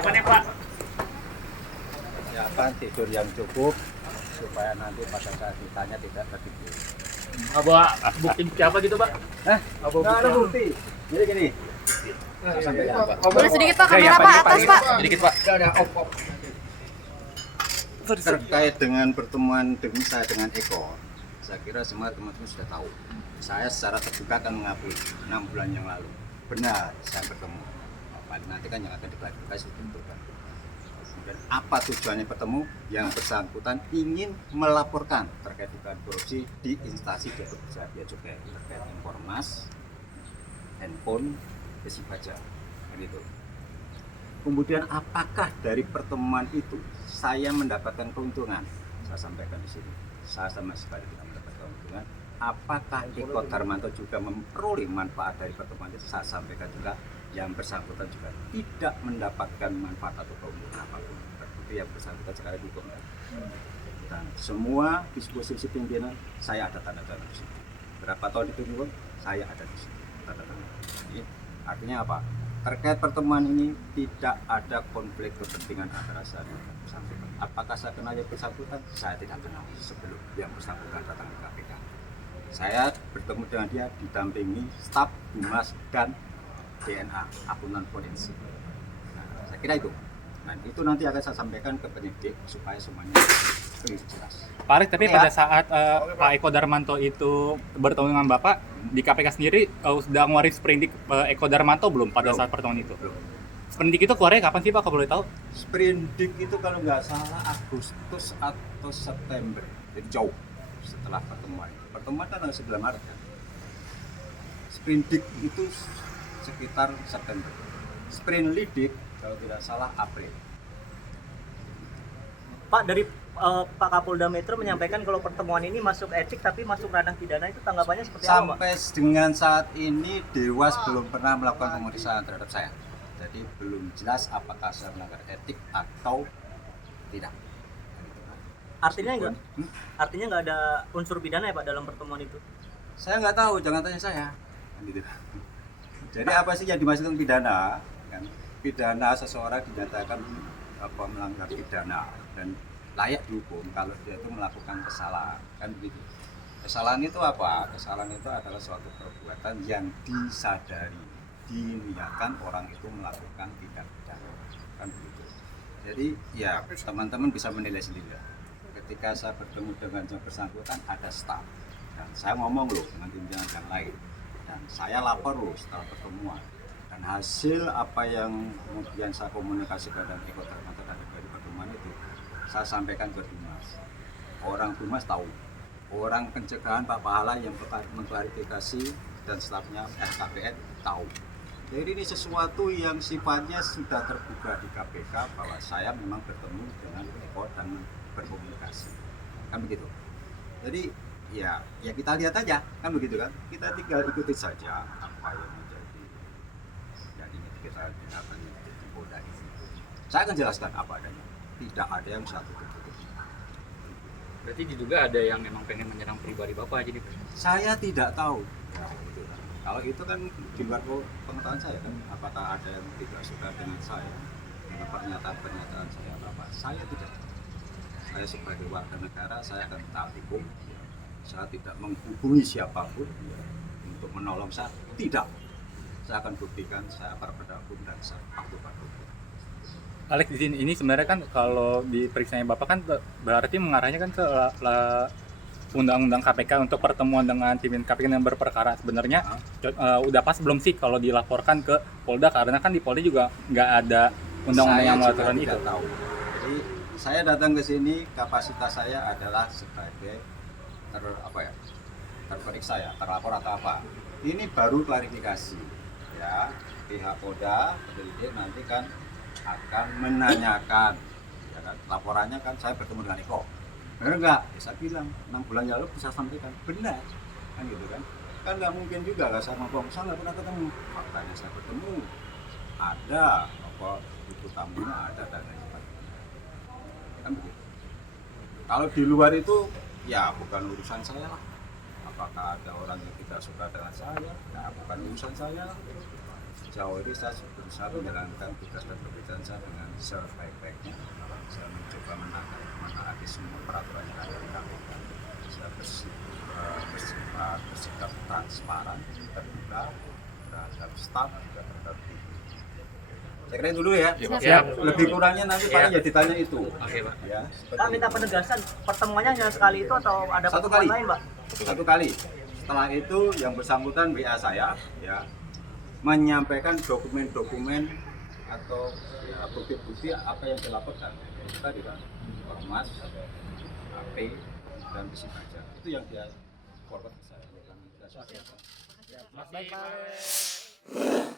persiapannya Pak? Persiapan tidur yang cukup supaya nanti pada saat ditanya tidak tertidur. Bawa bukti apa gitu Pak? Nggak ada bukti. Jadi gini. Saya sampaikan apa? Boleh sedikit Pak, kamera Pak, atas Pak. Sedikit Pak. Terkait dengan pertemuan saya dengan Eko, saya kira semua teman-teman sudah tahu. Saya secara terbuka akan mengakui 6 bulan yang lalu benar saya bertemu. Paling nanti kan yang akan diklarifikasi ditentukan. Dan apa tujuannya bertemu? Yang bersangkutan ingin melaporkan terkait dugaan korupsi di instansi Bea Cukai terkait Informas, handphone, besi baja, begitu. Kemudian apakah dari pertemuan itu saya mendapatkan keuntungan? Saya sampaikan di sini. Saya sama sekali tidak mendapatkan keuntungan. Apakah Eko Darmanto juga memperoleh manfaat dari pertemuan itu? Saya sampaikan juga. Yang bersangkutan juga tidak mendapatkan manfaat atau keuntungan apapun. Itu yang bersangkutan sekarang dihukum. Dan semua disposisi pimpinan saya ada tanda tangan di situ. Berapa tahun itu juga saya ada di situ. Tanda tangan. Jadi, artinya apa? Terkait pertemuan ini tidak ada konflik kepentingan antara saya dan bersangkutan. Apakah saya kenal yang bersangkutan? Saya tidak kenal sebelum yang bersangkutan datang ke KPK. Saya bertemu dengan dia didampingi staf Humas dan DNA akuntan forensik. Nah, saya kira itu. Nah, itu nanti akan saya sampaikan ke penyidik supaya semuanya lebih jelas. Pak Arik, tapi pada saat Pak Eko Darmanto itu bertemu dengan Bapak di KPK sendiri sudah ngeluarin sprindik Eko Darmanto belum pada saat pertemuan itu? Belum. Sprindik itu keluarnya kapan sih Pak, kalau boleh tahu? Sprindik itu kalau nggak salah Agustus atau September, jadi jauh setelah pertemuan. Pertemuan kan tanggal 9 Maret kan. Sprindik itu sekitar September. Sprint lidik kalau tidak salah April. Pak, dari Pak Kapolda Metro menyampaikan kalau pertemuan ini masuk etik tapi masuk ranah pidana, itu tanggapannya seperti apa Pak? Sampai dengan saat ini Dewas belum pernah melakukan pemeriksaan terhadap saya. Jadi belum jelas apakah saya melanggar etik atau tidak. Artinya nggak ada unsur pidana ya Pak dalam pertemuan itu? Saya nggak tahu, jangan tanya saya. Gitu. Jadi apa sih yang dimaksudkan pidana? Kan? Pidana seseorang dinyatakan melanggar pidana dan layak dihukum kalau dia itu melakukan kesalahan, kan begitu. Kesalahan itu apa? Kesalahan itu adalah suatu perbuatan yang disadari, diniatkan orang itu melakukan tindak pidana, kan begitu. Jadi ya teman-teman bisa menilai sendiri. Ketika saya bertemu dengan yang bersangkutan ada staf dan saya ngomong loh dengan pimpinan yang lain dan saya lapor loh setelah pertemuan. Dan hasil apa yang kemudian saya komunikasikan dengan Eko Darmanto dari pertemuan itu, saya sampaikan ke Humas. Orang Humas tahu, orang pencegahan Pak Pahala yang mengklarifikasi dan stafnya LKPN tahu. Jadi ini sesuatu yang sifatnya sudah terbuka di KPK bahwa saya memang bertemu dengan Eko dan berkomunikasi, kan begitu. Jadi ya kita lihat aja, kan begitu kan. Kita tinggal ikuti saja apa yang kita akan menjadi Polda ini. Saya akan jelaskan apa adanya. Tidak ada yang satu tertutup. Berarti diduga ada yang memang pengen menyerang pribadi Bapak jadi? Saya tidak tahu. Ya, gitu. Kalau itu kan di luar pengetahuan saya kan. Apakah ada yang tidak suka dengan saya, dengan pernyataan saya apa? Saya tidak. Saya sebagai warga negara saya akan taat hukum. Saya tidak menghubungi siapapun untuk menolong saya. Tidak. Saya akan buktikan saya para penegak hukum dan saya patuh. Alex, di sini ini sebenarnya kan kalau di periksanya Bapak kan berarti mengarahnya kan ke undang-undang KPK untuk pertemuan dengan pimpinan KPK yang berperkara. Sebenarnya udah pas belum sih kalau dilaporkan ke Polda, karena kan di Polda juga nggak ada undang-undang yang mengaturkan itu. Saya tahu. Jadi saya datang ke sini kapasitas saya adalah sebagai terperiksa ya, terlapor atau apa. Ini baru klarifikasi. Ya, pihak Polda penyelidik nanti kan akan menanyakan ya kan, laporannya kan saya bertemu dengan Eko, benar nggak? Ya, saya bilang 6 bulan lalu bisa sampaikan benar kan gitu kan nggak mungkin juga lah saya ngomong saya nggak pernah ketemu, faktanya saya bertemu ada apa itu tamunya ada dan lain sebagainya kan begitu. Kalau di luar itu ya bukan urusan saya lah. Apakah ada orang yang tidak suka dengan saya? Ya bukan urusan saya. Sejauh ini saya berusaha menjalankan tugas dan pekerjaan saya dengan sebaik-baiknya. Saya mencoba menaati semua peraturan yang ada di KPK. Saya bersikap transparan, terbuka terhadap staf, juga terhadap tim. Saya kira itu dulu ya. Siap. Lebih kurangnya nanti paling ya ditanya itu. Oke, Pak. Ya, Kak minta penegasan, pertemuannya hanya sekali itu atau ada Satu pertemuan kali. lain, Pak? Satu kali. Setelah itu yang bersangkutan WA saya ya menyampaikan dokumen-dokumen atau ya, bukti-bukti apa yang dilaporkan. Tadi kan, ormas, HP, dan besi baja. Itu yang dia forward ke saya. Mas, baik, Pak.